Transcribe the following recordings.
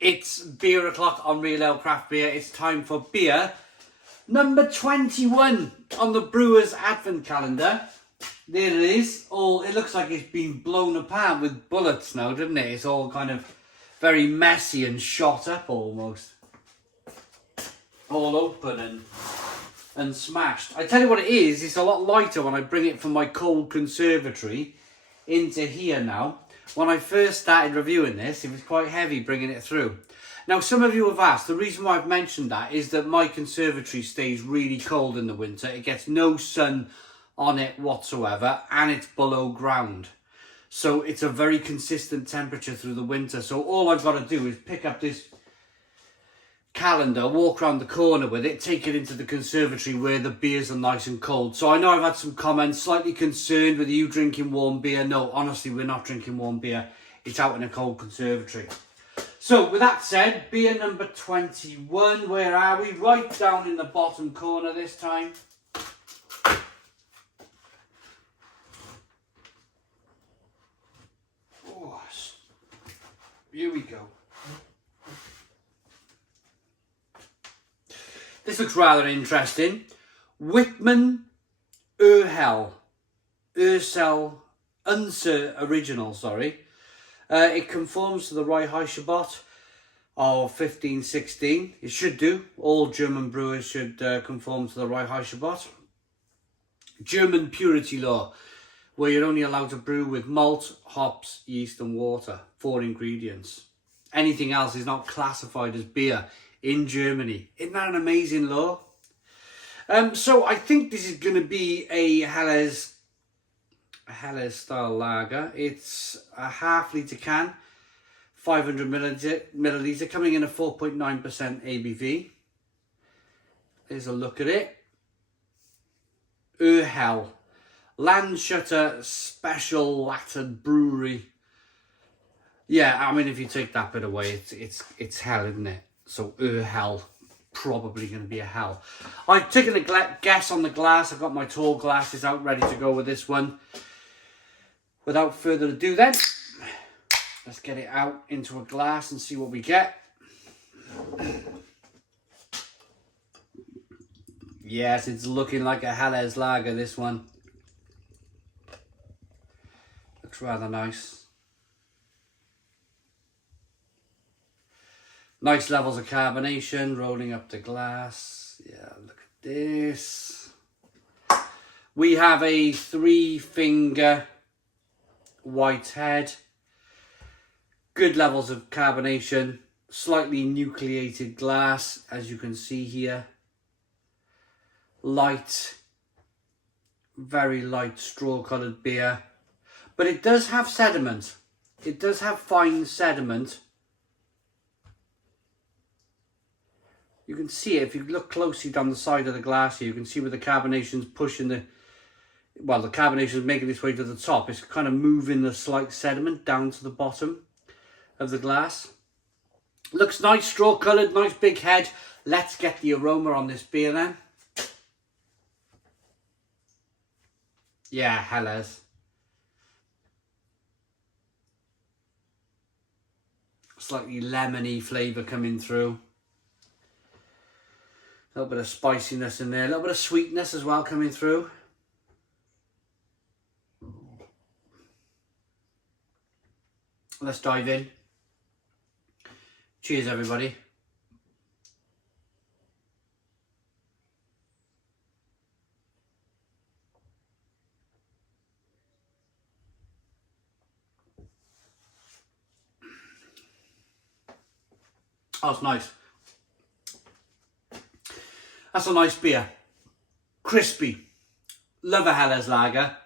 It's beer o'clock on Real Ale Craft Beer. It's time for beer number 21 on the Brewers Advent Calendar. There it is. It looks like it's been blown apart with bullets now, doesn't it? It's all kind of very messy and shot up almost. All open and smashed. I tell you what it is, it's a lot lighter when I bring it from my cold conservatory into here now. When I first started reviewing this, it was quite heavy bringing it through. Now, some of you have asked, the reason why I've mentioned that is that my conservatory stays really cold in the winter. It gets no sun on it whatsoever, and it's below ground. So it's a very consistent temperature through the winter. So all I've got to do is pick up this calendar, walk around the corner with it, take it into the conservatory where the beers are nice and cold. So I know I've had some comments slightly concerned with you drinking warm beer. No, honestly, we're not drinking warm beer. It's out in a cold conservatory. So with that said, beer number 21, where are we? Right down in the bottom corner this time. Oh, here we go. This looks rather interesting. Wittmann Urhell. Original, sorry. It conforms to the Reinheitsgebot of 1516. It should do. All German brewers should conform to the Reinheitsgebot. German purity law, where you're only allowed to brew with malt, hops, yeast and water. 4 ingredients. Anything else is not classified as beer in Germany. Isn't that an amazing law? So I think this is going to be a Helles style lager. It's a half-litre can, 500 milliliter, coming in at 4.9% ABV. There's a look at it. Urhell, Landshutter Special Latin Brewery. Yeah, I mean, if you take that bit away, it's hell, isn't it? So Urhell, probably going to be a hell. I've taken a guess on the glass. I've got my tall glasses out ready to go with this one. Without further ado then, let's get it out into a glass and see what we get. Yes, it's looking like a Helles lager, this one. Looks rather nice. Nice levels of carbonation, rolling up the glass. Yeah, look at this. We have a 3-finger white head. Good levels of carbonation. Slightly nucleated glass, as you can see here. Light, very light straw-coloured beer. But it does have sediment. It does have fine sediment. You can see it if you look closely down the side of the glass here. You can see where the carbonation's pushing the carbonation's making its way to the top. It's kind of moving the slight sediment down to the bottom of the glass. Looks nice, straw coloured, nice big head. Let's get the aroma on this beer then. Yeah, Helles. Slightly lemony flavour coming through. A little bit of spiciness in there, a little bit of sweetness as well coming through. Let's dive in. Cheers, everybody. Oh, it's nice. That's a nice beer. Crispy. Love a Helles lager.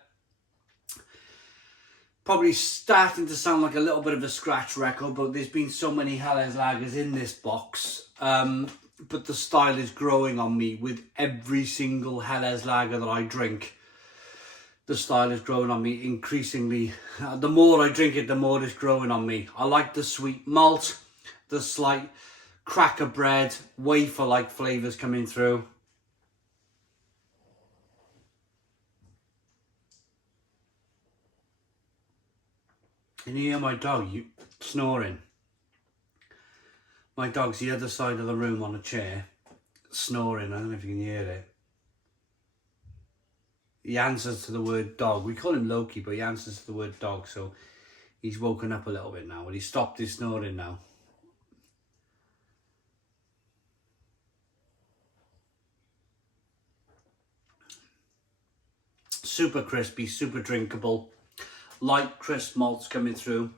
Probably starting to sound like a little bit of a scratch record, but there's been so many Helles lagers in this box. But the style is growing on me with every single Helles lager that I drink. The style is growing on me increasingly. The more I drink it, the more it's growing on me. I like the sweet malt, the slight cracker bread, wafer-like flavours coming through. Can you hear my dog snoring? My dog's the other side of the room on a chair, snoring. I don't know if you can hear it. He answers to the word dog. We call him Loki, but he answers to the word dog, so he's woken up a little bit now, and he's stopped his snoring now. Super crispy, super drinkable. Light crisp malts coming through.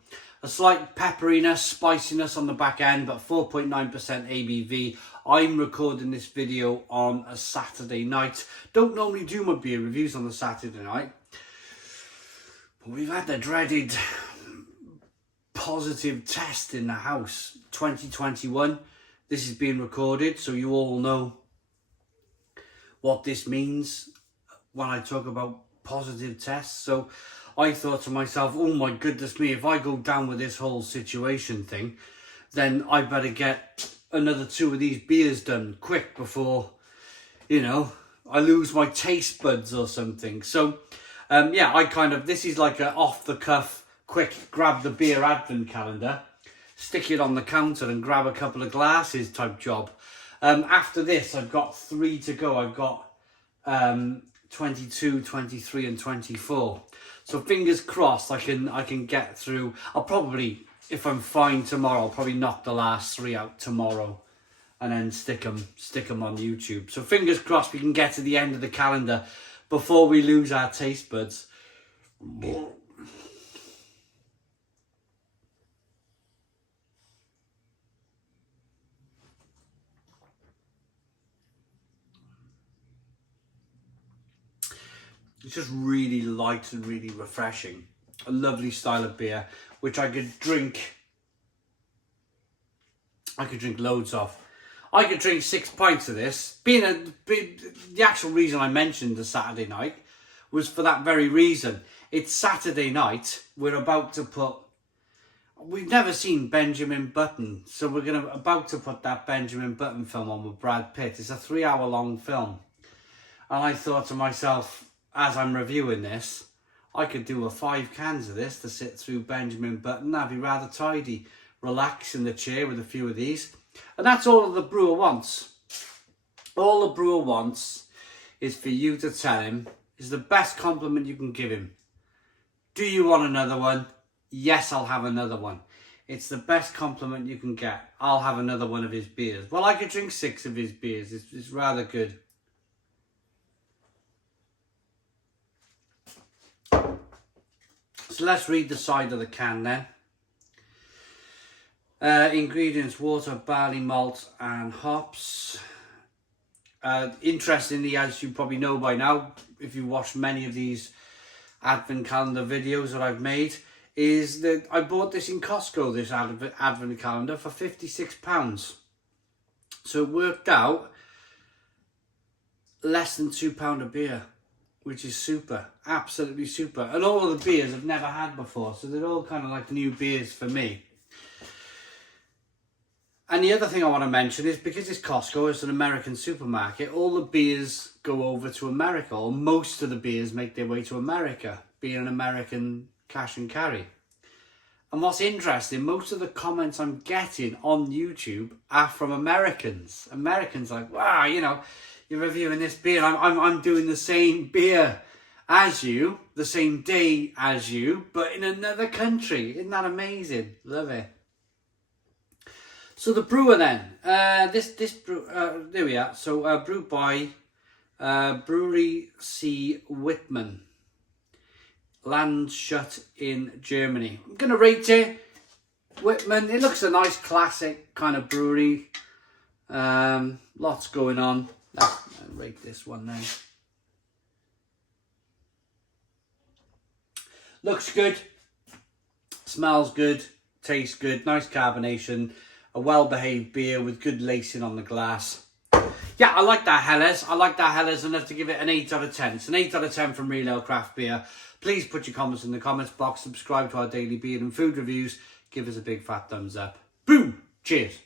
A slight pepperiness, spiciness on the back end, but 4.9% ABV. I'm recording this video on a Saturday night. Don't normally do my beer reviews on the Saturday night. But we've had the dreaded positive test in the house. 2021. This is being recorded, so you all know what this means when I talk about positive tests. So I thought to myself, oh my goodness me, if I go down with this whole situation thing, then I better get another 2 of these beers done quick before, you know, I lose my taste buds or something. So yeah, this is like a off the cuff, quick grab the beer advent calendar, stick it on the counter and grab a couple of glasses type job. After this, I've got 3 to go. I've got 22, 23 and 24. So fingers crossed I can get through. I'll probably, if I'm fine tomorrow, I'll probably knock the last 3 out tomorrow and then stick them on YouTube. So fingers crossed we can get to the end of the calendar before we lose our taste buds. It's just really light and really refreshing. A lovely style of beer, which I could drink loads of. I could drink 6 pints of this. The actual reason I mentioned the Saturday night was for that very reason. It's Saturday night. We've never seen Benjamin Button, so we're about to put that Benjamin Button film on with Brad Pitt. It's a 3-hour-long film. And I thought to myself, as I'm reviewing this, I could do 5 cans of this to sit through Benjamin Button. That'd be rather tidy. Relax in the chair with a few of these. And that's all the brewer wants. All the brewer wants is for you to tell him, is the best compliment you can give him. Do you want another one? Yes, I'll have another one. It's the best compliment you can get. I'll have another one of his beers. Well, I could drink 6 of his beers. It's rather good. So let's read the side of the can then. Ingredients: water, barley malt and hops. Interestingly, as you probably know by now, if you watched many of these advent calendar videos that I've made, is that I bought this in Costco, this advent calendar, for £56. So it worked out less than £2 a beer, which is super, absolutely super. And all of the beers I've never had before, so they're all kind of like new beers for me. And the other thing I want to mention is, because it's Costco, it's an American supermarket, all the beers go over to America, or most of the beers make their way to America, being an American cash and carry. And what's interesting, most of the comments I'm getting on YouTube are from Americans. Americans like, wow, you know, you're reviewing this beer, I'm doing the same beer as you, the same day as you, but in another country. Isn't that amazing? Love it. So the brewer then, there we are. So brewed by Brewery C. Wittmann, Landshut in Germany. I'm going to rate it. Wittmann, it looks a nice classic kind of brewery. Lots going on. I'll rate this one then. Looks good, smells good, tastes good, nice carbonation, a well-behaved beer with good lacing on the glass. Yeah, I like that Helles. I like that Helles enough to give it an 8 out of 10. It's an 8 out of 10 from Real Ale Craft Beer. Please put your comments in the comments box, subscribe to our daily beer and food reviews, give us a big fat thumbs up. Boom! Cheers!